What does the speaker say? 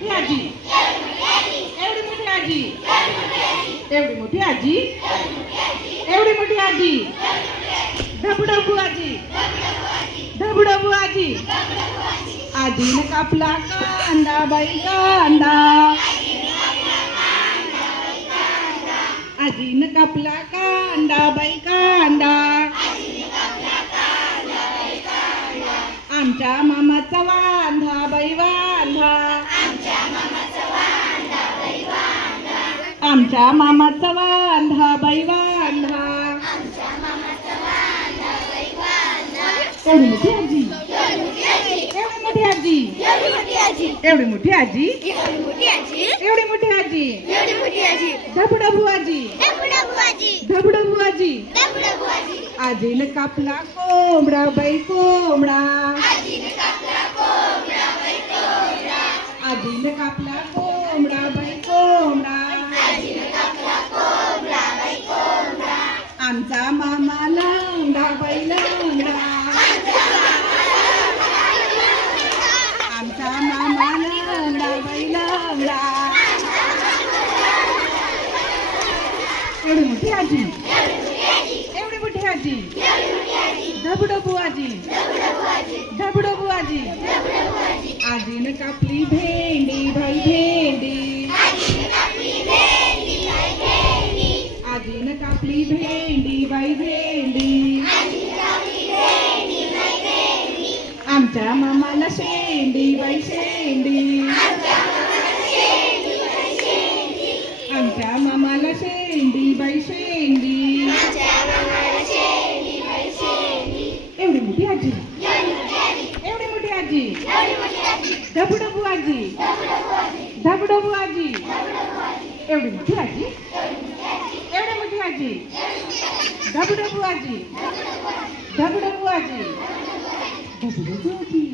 ही आजी, एवढी मोठी आजी, एवढी मोठी आजी, एवढी मोठी आजी, ढबढबू आजी, ढबढबू आजी, आजीने कापला कांदा बाई कांदा, आजीने कापला कांदा बाई कांदा, आमच्या मामाचा वांधा बाई वांधा, आमच्या मामाचा वांधा बाई वांधा, एवढी मोठी आजी, एवढी मोठी आजी, एवढी मोठी आजी, एवढी मोठी आजी, ढबढबू आजी, ढबढबू आजी, आजीने कापला कोंबडा बाई कोंबडा, आजीने कापला कोंबडा बाई कोंबडा, आमचा मामा लंगडा बाई लंगडा, आमचा मामा लंगडा बाई लंगडा, एवढी मोठी आजी, एवढी मोठी आजी, ढबढबू आजी, ढबढबू आजी, आजीने कापली भेंडी बाई भेंडी, आजीने कापली भेंडी बाई भेंडी, आमच्या मामाला शेंडी बाई शेंडी, आमच्या मामाला शेंडी बाई शेंडी, एवढी मोठी आजी, एवढी मोठी आजी, ढबढबू आजी, ढबढबू आजी, एवढी मोठी आजी, एवढी मोठी आजी, ढबढबू आजी, ढबढबू आजी, ढबढबू आजी.